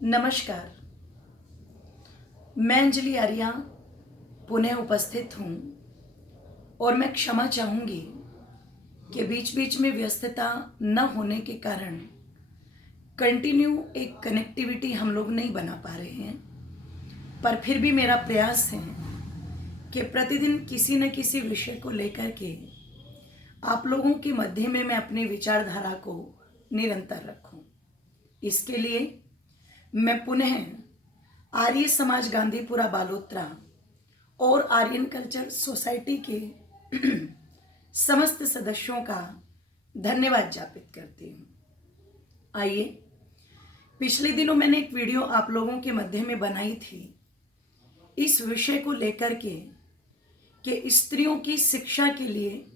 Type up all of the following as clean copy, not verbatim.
नमस्कार। मैं अंजलि आर्या पुनः उपस्थित हूँ और मैं क्षमा चाहूँगी कि बीच बीच में व्यस्तता न होने के कारण कंटिन्यू एक कनेक्टिविटी हम लोग नहीं बना पा रहे हैं, पर फिर भी मेरा प्रयास है कि प्रतिदिन किसी न किसी विषय को लेकर के आप लोगों के मध्य में मैं अपनी विचारधारा को निरंतर रखूं। इसके लिए मैं पुनः आर्य समाज गांधीपुरा बालोतरा और आर्यन कल्चर सोसाइटी के समस्त सदस्यों का धन्यवाद ज्ञापित करती हूँ। आइए, पिछले दिनों मैंने एक वीडियो आप लोगों के मध्य में बनाई थी इस विषय को लेकर के कि स्त्रियों की शिक्षा के लिए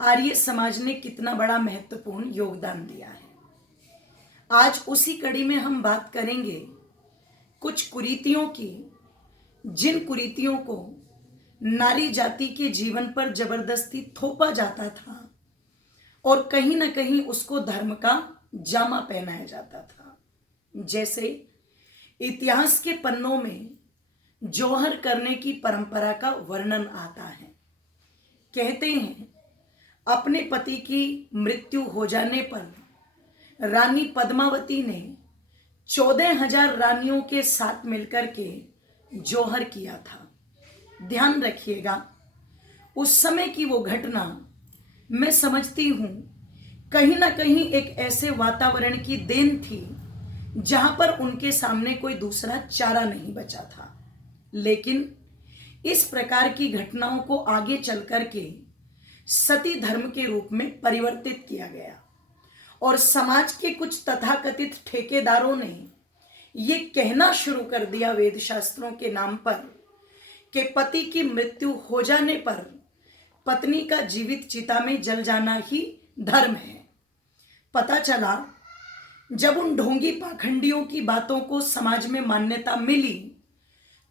आर्य समाज ने कितना बड़ा महत्वपूर्ण योगदान दिया है। आज उसी कड़ी में हम बात करेंगे कुछ कुरीतियों की, जिन कुरीतियों को नारी जाति के जीवन पर जबरदस्ती थोपा जाता था और कहीं ना कहीं उसको धर्म का जामा पहनाया जाता था। जैसे इतिहास के पन्नों में जौहर करने की परंपरा का वर्णन आता है। कहते हैं अपने पति की मृत्यु हो जाने पर रानी पद्मावती ने 14,000 रानियों के साथ मिलकर के जौहर किया था। ध्यान रखिएगा, उस समय की वो घटना मैं समझती हूँ कहीं ना कहीं एक ऐसे वातावरण की देन थी जहां पर उनके सामने कोई दूसरा चारा नहीं बचा था। लेकिन इस प्रकार की घटनाओं को आगे चल करके सती धर्म के रूप में परिवर्तित किया गया और समाज के कुछ तथाकथित ठेकेदारों ने ये कहना शुरू कर दिया वेद शास्त्रों के नाम पर कि पति की मृत्यु हो जाने पर पत्नी का जीवित चिता में जल जाना ही धर्म है। पता चला जब उन ढोंगी पाखंडियों की बातों को समाज में मान्यता मिली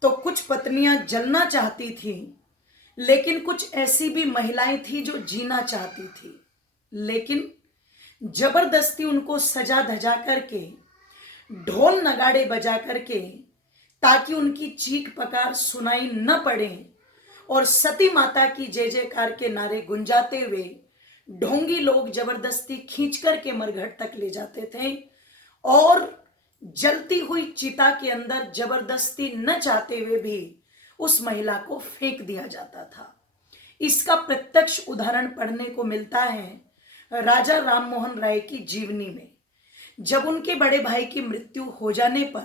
तो कुछ पत्नियां जलना चाहती थी, लेकिन कुछ ऐसी भी महिलाएं थी जो जीना चाहती थी, लेकिन जबरदस्ती उनको सजा धजा करके ढोल नगाड़े बजा करके ताकि उनकी चीख पकार सुनाई न पड़े और सती माता की जय जयकार के नारे गुंजाते हुए ढोंगी लोग जबरदस्ती खींच करके मरघट तक ले जाते थे और जलती हुई चिता के अंदर जबरदस्ती न चाहते हुए भी उस महिला को फेंक दिया जाता था। इसका प्रत्यक्ष उदाहरण पढ़ने को मिलता है राजा राममोहन राय की जीवनी में। जब उनके बड़े भाई की मृत्यु हो जाने पर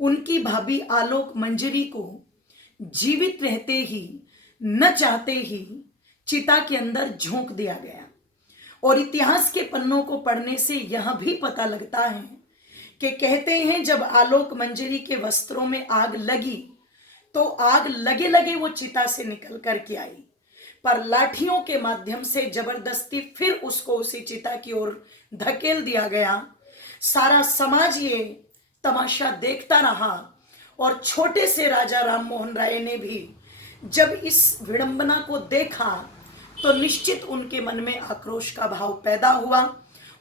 उनकी भाभी आलोक मंजरी को जीवित रहते ही न चाहते ही चिता के अंदर झोंक दिया गया। और इतिहास के पन्नों को पढ़ने से यह भी पता लगता है कि कहते हैं जब आलोक मंजरी के वस्त्रों में आग लगी तो आग लगे लगे वो चिता से निकल करके आई, पर लाठियों के माध्यम से जबरदस्ती फिर उसको उसी चिता की ओर धकेल दिया गया। सारा समाज ये तमाशा देखता रहा और छोटे से राजा राममोहन राय ने भी जब इस विडंबना को देखा तो निश्चित उनके मन में आक्रोश का भाव पैदा हुआ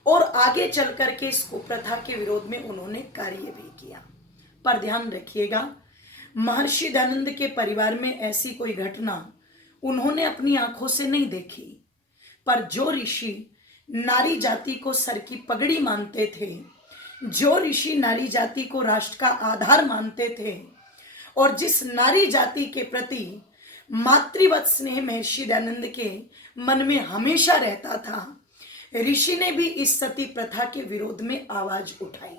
और आगे चल करके इस कुप्रथा के विरोध में उन्होंने कार्य भी किया। पर ध्यान रखिएगा, महर्षि दयानंद के परिवार में ऐसी कोई घटना उन्होंने अपनी आंखों से नहीं देखी, पर जो ऋषि नारी जाति को सर की पगड़ी मानते थे, जो ऋषि नारी जाति को राष्ट्र का आधार मानते थे और जिस नारी जाति के प्रति मातृवत स्नेह महर्षि दयानंद के मन में हमेशा रहता था, ऋषि ने भी इस सती प्रथा के विरोध में आवाज उठाई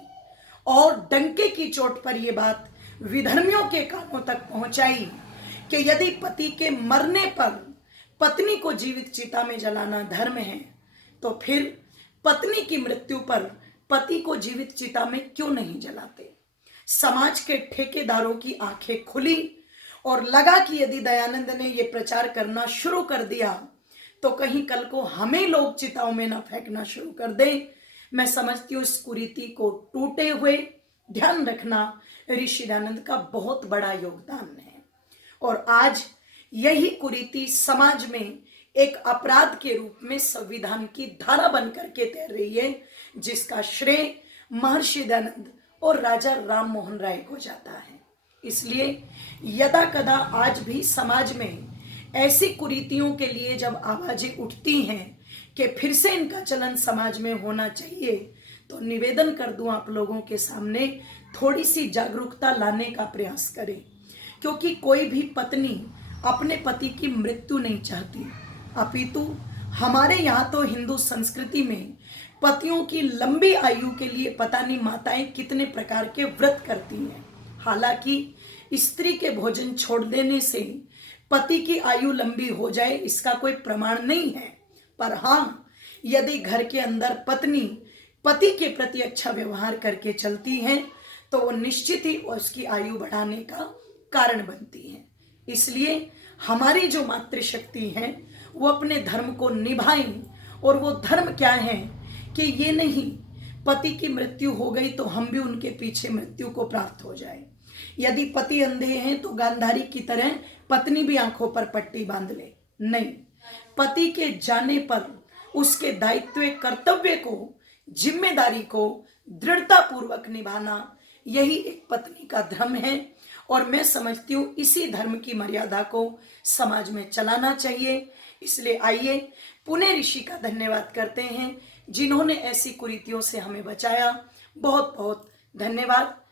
और डंके की चोट पर यह बात विधर्मियों के कानों तक पहुंचाई कि यदि पति के मरने पर पत्नी को जीवित चिता में जलाना धर्म है तो फिर पत्नी की मृत्यु पर पति को जीवित चिता में क्यों नहीं जलाते। समाज के ठेकेदारों की आंखें खुली और लगा कि यदि दयानंद ने यह प्रचार करना शुरू कर दिया तो कहीं कल को हमें लोग चिताओं में न फेंकना शुरू कर दें। मैं समझती हूँ इस कुरीति को टूटे हुए ध्यान रखना ऋषि दयानंद का बहुत बड़ा योगदान है और आज यही कुरीति समाज में एक अपराध के रूप में संविधान की धारा बनकर के तैर रही है, जिसका श्रेय महर्षि दयानंद और राजा राम मोहन राय को जाता है। इसलिए यदा कदा आज भी समाज में ऐसी कुरीतियों के लिए जब आवाजें उठती हैं कि फिर से इनका चलन समाज में होना चाहिए, तो निवेदन कर दूं आप लोगों के सामने, थोड़ी सी जागरूकता लाने का प्रयास करें। क्योंकि कोई भी पत्नी अपने पति की मृत्यु नहीं चाहती, अपितु हमारे यहाँ तो हिंदू संस्कृति में पतियों की लंबी आयु के लिए पता नहीं माताएं कितने प्रकार के व्रत करती हैं। हालांकि स्त्री के भोजन छोड़ देने से पति की आयु लंबी हो जाए इसका कोई प्रमाण नहीं है, पर हाँ, यदि घर के अंदर पत्नी पति के प्रति अच्छा व्यवहार करके चलती है तो वो निश्चित ही उसकी आयु बढ़ाने का कारण बनती है। इसलिए हमारी जो मातृशक्ति है वो अपने धर्म को निभाएं। और वो धर्म क्या है कि ये नहीं पति की मृत्यु हो गई तो हम भी उनके पीछे मृत्यु को प्राप्त हो जाए। यदि पति अंधे हैं तो गांधारी की तरह पत्नी भी आंखों पर पट्टी बांध ले, नहीं, पति के जाने पर उसके दायित्व कर्तव्य को, जिम्मेदारी को दृढ़ता पूर्वक निभाना, यही एक पत्नी का धर्म है। और मैं समझती हूँ इसी धर्म की मर्यादा को समाज में चलाना चाहिए। इसलिए आइए पुणे ऋषि का धन्यवाद करते हैं जिन्होंने ऐसी कुरीतियों से हमें बचाया। बहुत बहुत धन्यवाद।